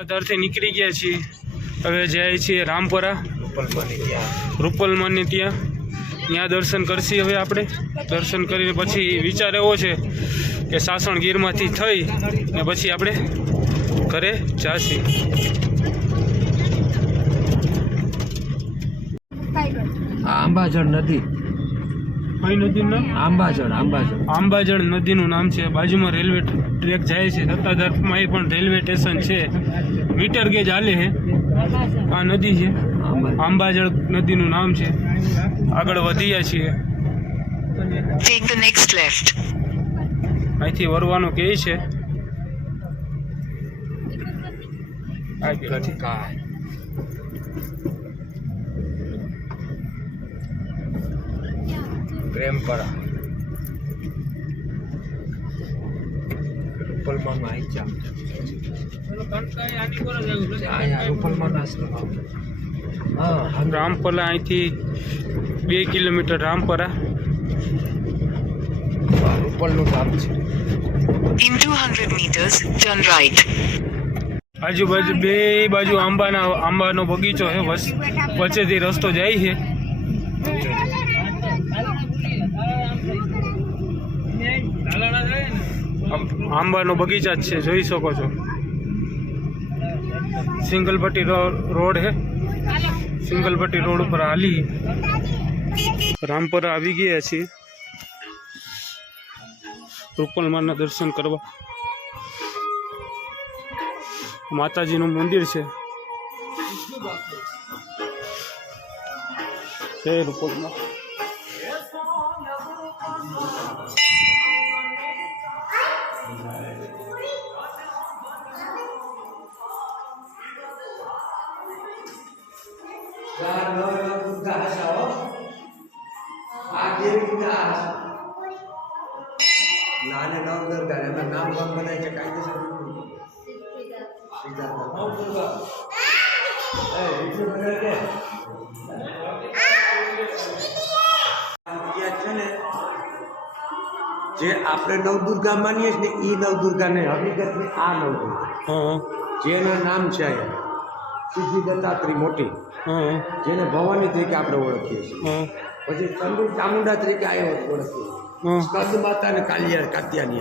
અત્યારથી નીકળી ગયા છીએ. હવે જાય છીએ રામપરા. રૂપલમાની ત્યાં. ત્યાં દર્શન કરશી હવે આપણે. દર્શન કરીને પછી વિચાર એવો છે કે સાસણ ગીરમાંથી થઈ ને પછી આપણે ઘરે જાશી. આ આંબાજળ નદી. કઈ નદીનું નામ? આંબાજળ આંબાજળ. આંબાજળ નદીનું નામ છે. બાજુમાં રેલવે ટ્રેક જાય છે. સત્તાધારમાં પણ રેલવે સ્ટેશન છે. મીટર ગેજ હાલે છે. આ નદી છે. આંબાજળ. નદીનું નામ છે. આગળ વધીએ છીએ. અહીંથી વરવાનું કહે છે. આ ગયો. કાય પ્રેમપરા. રૂપલમાં રામપરા અહીંથી બે કિલોમીટર રામપરા. રૂપલનું ગામ છે. In 200 meters, turn right. આજુબાજુ બે બાજુ આંબાના આંબાનો બગીચો છે. વચ- વચ્ચેથી રસ્તો જાય છે આમ- આંબાનો બગીચા જ છે, જોઈ શકો છો. સિંગલપટ્ટી રો- રોડ છે સિંગલપટ્ટી રોડ ઉપર હાલી. રામપરા આવી ગયા છીએ. રૂપલમાના દર્શન કરવા. માતાજીનું મંદિર છે. જય રૂપલમાં એમાં બનાય છે કાયદેસર ને જે આપણે નવદુર્ગા માનીએ છીએ ને એ નવદુર્ગા નહીં હકીકતની આ નવદુર્ગા. જેનું નામ છે સિદ્ધિ દત્તાત્રી મોટી. જેને ભવાની તરીકે આપણે ઓળખીએ છીએ. પછી ચંદુ ચામુંડા તરીકે આવ્યો ઓળખીએ સ્કંદ માતા ને કાલિયા કાત્યાની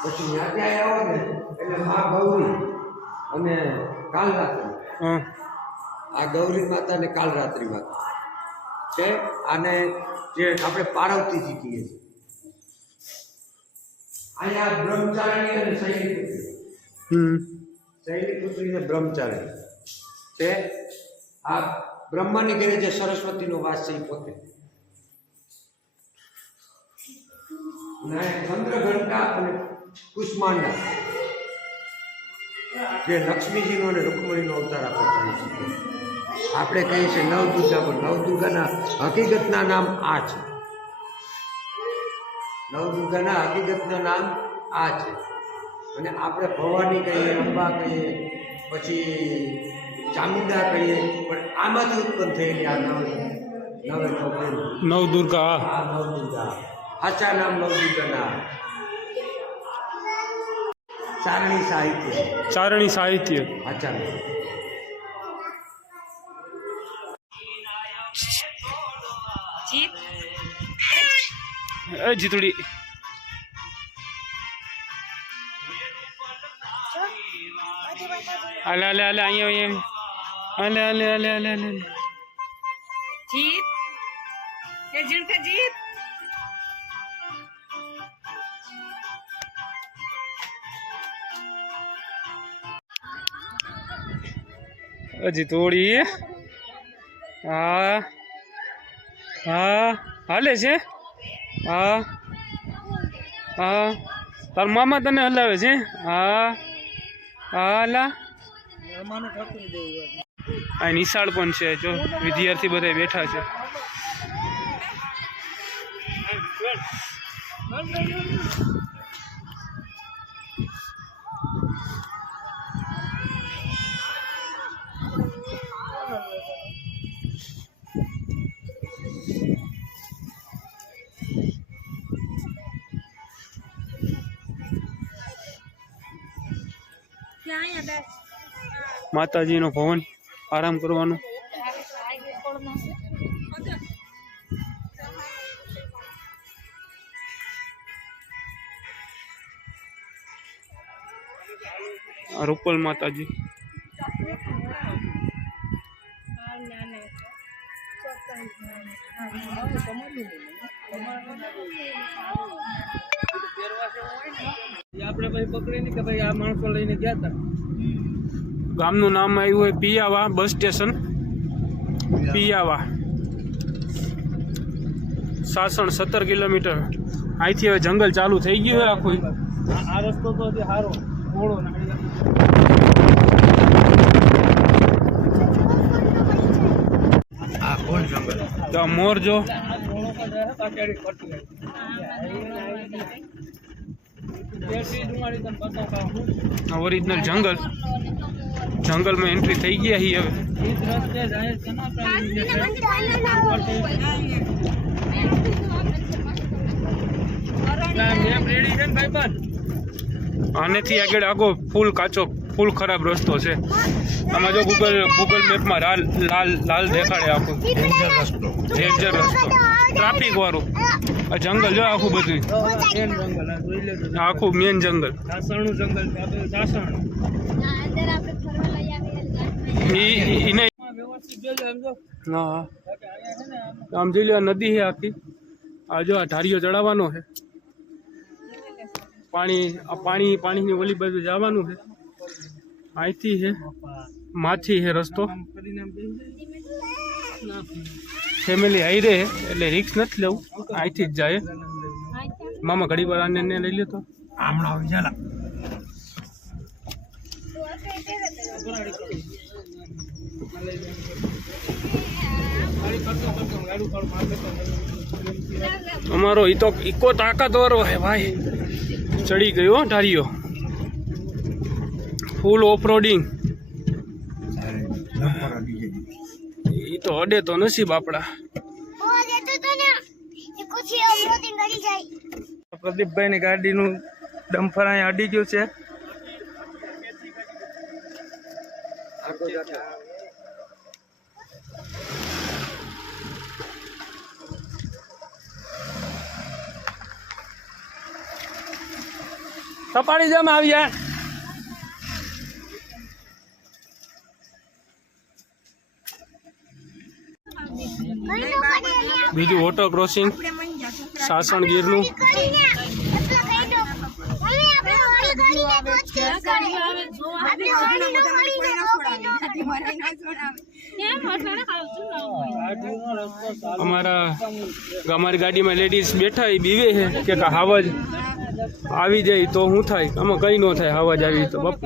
પછી ત્યાંથી આવ્યા ને એટલે મા ગૌરી અને કાલરાત્રિ આ ગૌરી માતા અને કાલરાત્રિ માતા. છે? આને જે આપણે પાર્વતીજી કહીએ છીએ અહીંયા બ્રહ્મચારિણી અને શૈલી પુત્રી હમ. પુત્રી ને બ્રહ્મચારિણી. તે આ બ્રહ્માની ઘરે જે સરસ્વતીનો વાસ છે એ પોતે. ચંદ્ર ઘંટા અને કુષ્માંડા. જે લક્ષ્મીજીનો અને રૂકમણીનો અવતાર આપણે છીએ. આપણે કહીએ છીએ નવદુર્ગા પણ નવદુર્ગાના હકીકતના નામ આ છે. નવદુર્ગાના હકીકતના નામ આ છે. અને આપણે ભવાની કહીએ અંબા કહીએ પછી ચામુંડા કહીએ પણ આમાંથી ઉત્પન્ન થયેલી આ નવ નવે નવ દેવી. નવ દુર્ગા હા. આ નવદુર્ગા. સાચા નામ નવદુર્ગાના. ચારણી સાહિત્ય. ચારણી સાહિત્ય. Jeep. એ જીતડી. અલે અલે અલે અહીંયા અહીંયા. અલે અલે અલે અલે અલે જીત. Jeep. હજી થોડી. હા. હા. હાલે છે? હા. હા. તાર મામા તને હલાવે છે? હા. હા હા આ નિશાળ પણ છે, જો. વિદ્યાર્થી બધા બેઠા છે. Thank you. માતાજીનો ભવન આરામ કરવાનો. રૂપલ માતાજી. આપણે પછી પકડીને કે ભાઈ આ માણસો લઈને ગયા હતા ગામનું નામ આવ્યું હોય પિયાવા બસ સ્ટેશન. પિયાવા. સાસણ સત્તર કિલોમીટર. અહીંથી હવે જંગલ ચાલુ થઈ ગયું હોય આખું. આ રસ્તો તો હજી સારો આ તો મોર જો. હું ઓરિજિનલ જંગલ. જંગલમાં એન્ટ્રી થઈ ગયા હી હવે. આનેથી આગળ આગો ફૂલ કાચો ફૂલ ખરાબ રસ્તો છે. આમાં જો ગૂગલ ગૂગલ મેપમાં લાલ લાલ લાલ દેખાડે આખું. ડેન્જર રસ્તો. ટ્રાફિક વાળું. આ જંગલ જો આખું બધું આખું મેન જંગલ. આમ જોઈ લો નદી છે આખી. આ જો આ ઢારીઓ ચડાવવાનો છે. પાણી આ પાણી પાણીની ઓલી બાજુ જવાનું છે. અહીંથી છે માછી છે રસ્તો. આમ કરીને આમ બેસી જાય. ફેમિલી હાઈ રહે એટલે રિક્સ નથી લેવું. અહીંથી જ જાય મામા ઘડી વાર આને એને લઈ લેતો હમણાં આવી ચાલા ગાડી કરતો કરતો ગાડું પર માર કરતો અમારો ઈ તો ઇકો તાકાતવાળો હે ભાઈ. ચડી ગયો હો ઢારીઓ ફૂલ ઓફ રોડિંગ ઈ તો અડે તો નસીબ આપણા. પ્રદીપભાઈ ની. ગાડીનું ડમ્ફર અહીંયા અડી ગયું છે. સપાટી જમ આવ્યા બીજું વોટર ક્રોસિંગ સાસણ ગીરનું. અમારા અમારી ગાડીમાં લેડીઝ બેઠા બીવે છે કે હાવજ આવી જાય તો શું થાય? આમાં કઈ ન થાય, હાવજ આવી તો બાપ.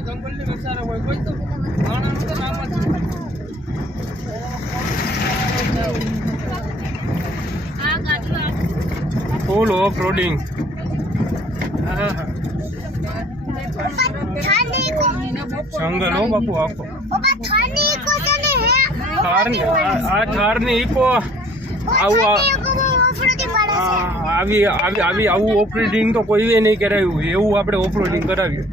જંગલની વિચારે હોય કોઈ તો તો નામ જ ફૂલ ઓફ રોડિંગ જંગલ હો બાપુ આખો. થારની આ થારની ઇકો આવું આ- આવી આવી આવી આવું ઓપરેટિંગ તો કોઈએ નહીં કરાવ્યું એવું આપણે ઓપરેટિંગ કરાવ્યું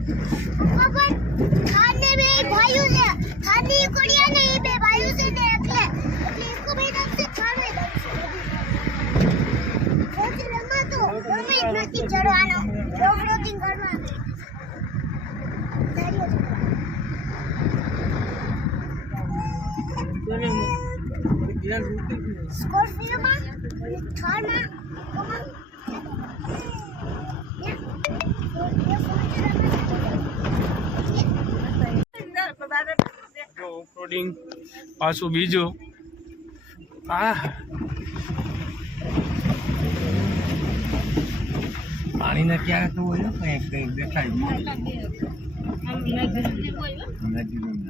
ચડવાનો ઓફરોડિંગ કરવાનું તેને ઓફરોડિંગ પાછું બીજું આ પાણીને ક્યારે તો હોય ને કંઈ કંઈ દેખાય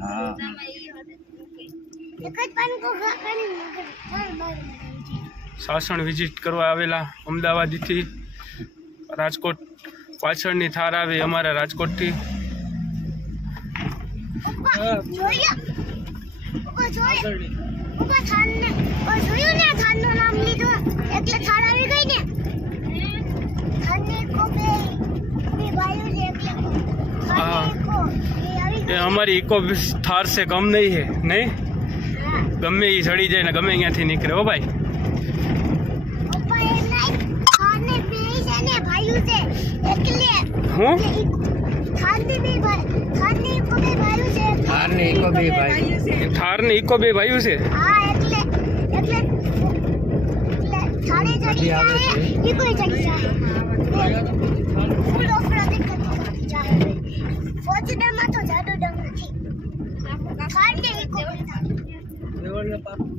હા. સાસણ વિઝિટ કરવા આવેલા અમદાવાદથી રાજકોટ પાછળની થાર આવે અમારા રાજકોટથી ઉપા જોયા ઉપા જોયા આગળની. ઉપા થાન ને ઓ જોયું ને થાન નું નામ લીધું એટલે થાન આવી ગઈ ને ખાને કો બે બે ભાઈઓ છે એટલે હા. ખાને કો એ આવી એ અમારી ઇકો થાર સે કમ નહીં હે નહીં હા. ગમે એ ચડી જાય ને ગમે ત્યાંથી નીકળે હો ભાઈ. હું? ખાને બે ભાઈ ખાને કો બે ભાઈઓ છે. હાર ને એકો બે ભાઈ થાર ઇકો બે ભાઈઓ છે? હા એટલે એટલે એટલે થાળે ચડી આવે જાય છે. એ કોઈ ચડી જાય ફૂલ ઓફરા દિક્કત થતી જાય ફોર્ચ્યુનરમાં તો જાડો ડંગ નથી ખાંડે એકો થાય દેવળિયા પાછું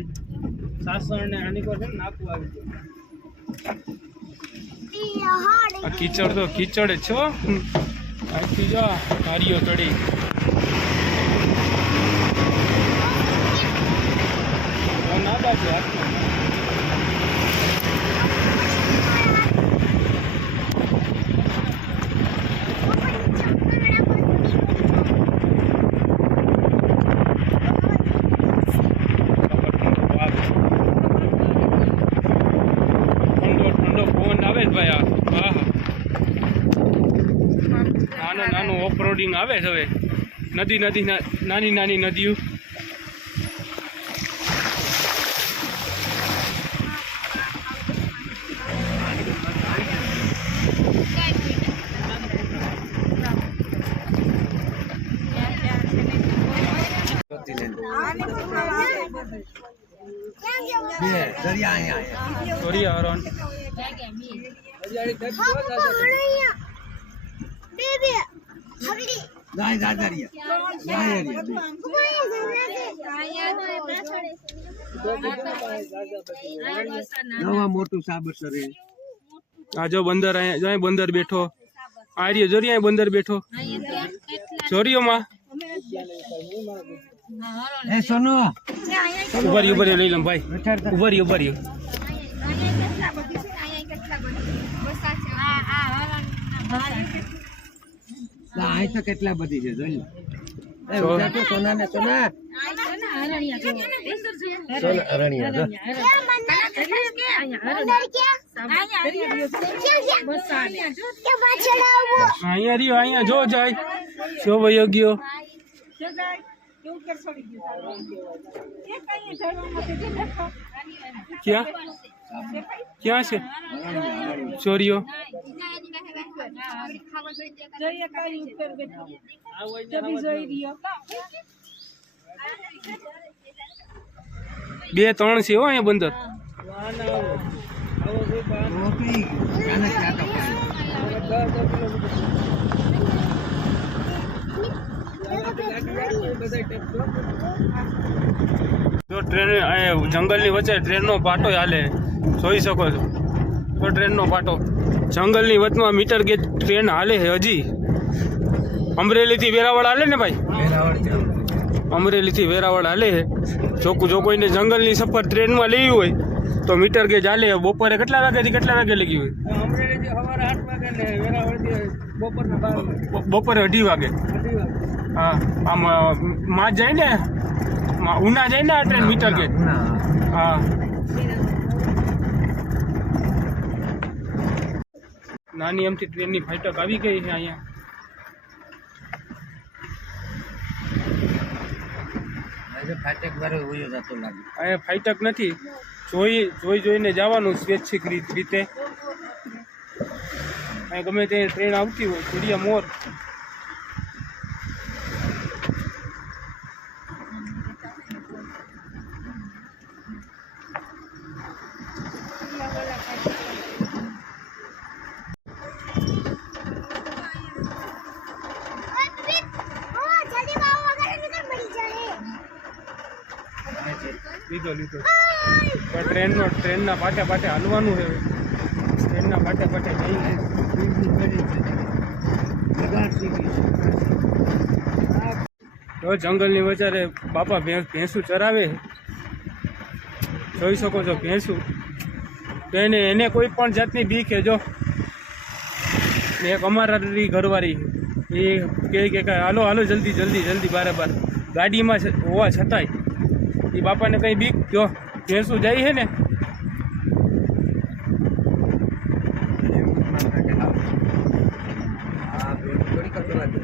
દીધા સાસણ ને આની પર નાખવું આવી આ કીચડ તો કીચડ છો આખી જો હારીઓ ચડી. ના બાજુ આખું. હાથમાં. ઠંડો ઠંડો પવન આવે જ ભાઈ આ આહા. નાનું નાનું ઓફરોડિંગ આવે છે હવે. નદી નદી નાની નાની નદીઓ. બે દરિયા દરિયા હરણ બે બે ગાય દાદરિયા ગાય હરિયા બે. નવા મોટું સાબરસર એ આ જો બંદર અહીંયા જાય અહીં બંદર બેઠો. આર્ય જોરી અહીં બંદર બેઠો. જોરીઓમાં એ સોનો. ઊભા રહ્યો ઊભા રહ્યો લઈ લઉં ભાઈ. ઊભા રહ્યો ઊભા રહ્યો. આ અહીં તો કેટલા બધી છે જોઈ લો. સોના. ને સોના. અહીંયા રહ્યો અહીંયા જો જાય. જો વયો ગયો. ક્યાં? ક્યાં છે? ચોરીઓ? બે ત્રણ છે હો અહીંયા બંદર. મોટી જો ટ્રેન જંગલની વચ્ચે ટ્રેનનો પાટો હાલે. જોઈ શકો છો. તો ટ્રેનનો પાટો. જંગલની વચમાં મીટર ગેજ ટ્રેન હાલે છે હજી. અમરેલીથી વેરાવળ હાલે ને ભાઈ? અમરેલીથી વેરાવળ હાલે છે. જો જો કોઈને જંગલની સફર ટ્રેનમાં લેવી હોય તો મીટર ગેજ હાલે બપોરે કેટલા વાગ્યાથી કેટલા વાગે લગી હોય? બપોરે અઢી વાગે. આમ માં જાય ને ઉના જાય ને આ ટ્રેન મીટર ગેજ હા. નાની એમથી ટ્રેનની ફાઈટક આવી ગઈ છે અહીંયા. અહીંયા ફાટક નથી. જોઈ જોઈ જોઈને જવાનું સ્વૈચ્છિક રીત રીતે. અહીંયા ગમે તે ટ્રેન આવતી હોય ચીડિયા મોર લીધો લીધો. પણ ટ્રેનનો, ટ્રેનના પાટે પાટે હાલવાનું છે. ટ્રેનના પાટે પાટે જઈને તો જંગલની વચારે બાપા ભેંસ ભેંસું ચરાવે જોઈ શકો છો ભેંસું. તો એને એને કોઈ પણ જાતની બીક છે જો. એક અમારી ઘરવાળી એ કહે કે હાલો હાલો, જલ્દી જલ્દી જલ્દી, બારે બાર. ગાડીમાં હોવા છતાંય બાપાને કંઈ બીક? જો ભેંસું જાય છે ને આ બેન થોડી કરવા દે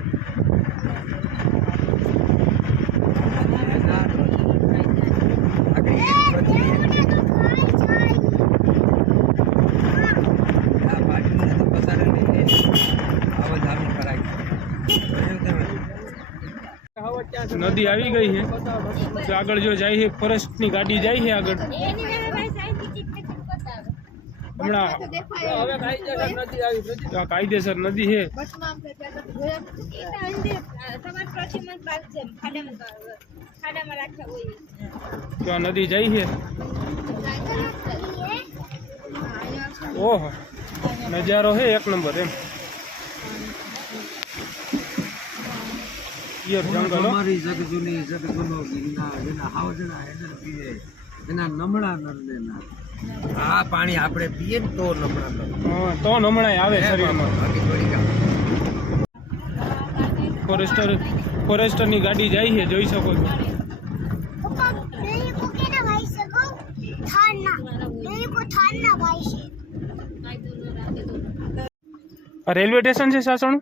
આગળ એક પછી આ બાજુને તો પસાર નહીં આવા જ આવી કરાય જોયું તમે નદી આવી ગઈ છે. તો આગળ જો જાય છે, ફોરેસ્ટની ગાડી જાય છે આગળ. હમણાં હવે કાયદેસર નથી આવી નથી તો આ કાયદેસર નદી છે. ખાડામાં રાખ્યા હોય તો આ નદી જાય છે. ઓહો, નજારો છે એક નંબર એમ. નમણા નરને ના આ પાણી આપણે પીએ ને તો તો નમણા આવે ફોરેસ્ટર ફોરેસ્ટરની ગાડી જાય છે જોઈ શકો છો. રેલવે સ્ટેશન છે સાસણ?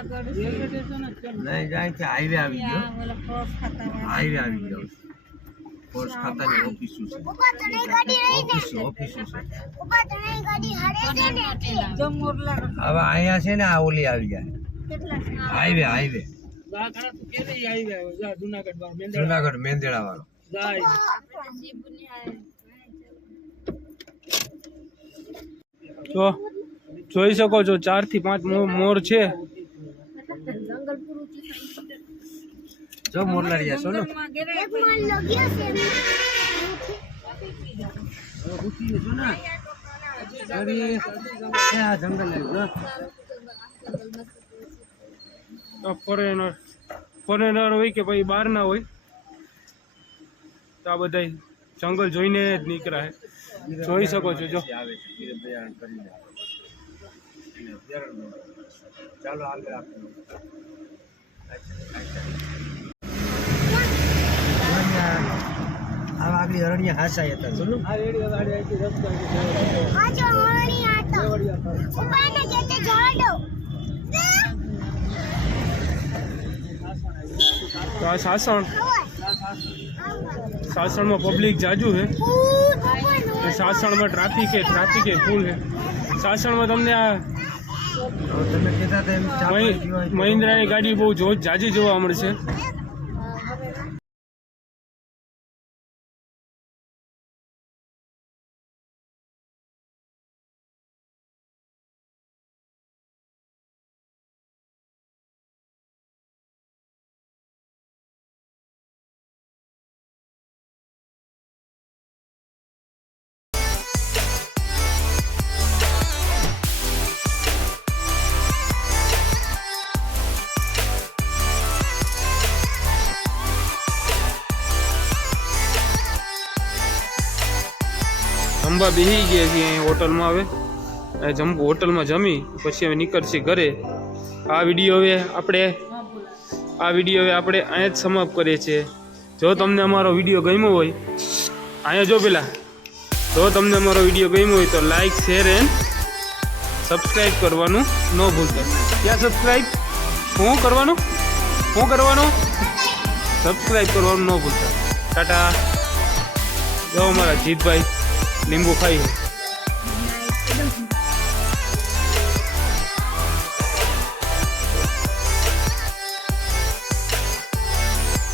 નહીં, જાય કે હાઈવે આવી ગયો. હાઈવે આવી ગયો. ફોર્સ ખાતાની ઓફિસો છે. ઓફિસો ઓફિસો છે. ઓફિસ ગાડી હારે છે હવે અહીંયા છે ને આ ઓલી આવી જાય હાઈવે હાઈવે. જુનાગઢ મેંદેડા વાળો જો, જોઈ શકો છો ચારથી પાંચ મોર છે. જો મોરલાડિયા છો ને એક માન લગ્યો છે છો ને? અરે, આ જંગલ આવ્યું જો. ફોરેનર ફોરેનર હોય કે પછી બહારના હોય તો આ બધા જંગલ જોઈને જ નીકળ્યા છે. જોઈ શકો છો જો. ચાલો આગળ આપણે આગળ અરણ્ય હાસાય હતા જોયું આ રસ્તા જો તો આ સાસણ. સાસણમાં પબ્લિક જાજુ છે સાસણમાં ટ્રાફિક હે ટ્રાફિક હે ફૂલ છે સાસણમાં તમને આ મહિન્દ્રાની ગાડી બહુ જાજી જોવા મળશે. જમવા બેસી ગયા છીએ અહીં હોટલમાં હવે. જમ, હોટલમાં જમી, પછી હવે નીકળશે ઘરે. આ વીડિયો હવે આપણે, આ વીડિયો હવે આપણે અહીંયા જ સમાપ્ત કરીએ છીએ. જો તમને અમારો વીડિયો ગમ્યો હોય, અહીંયા જો પેલા. જો તમને અમારો વીડિયો ગમ્યો હોય તો લાઈક શેર એન્ડ સબસ્ક્રાઈબ કરવાનું ન ભૂલતા. ક્યાં સબસ્ક્રાઈબ શું કરવાનું? શું કરવાનું? સબસ્ક્રાઈબ કરવાનું ન ભૂલતા. ટાટા. જો અમારા જીતભાઈ. લીંબુ ખાઈ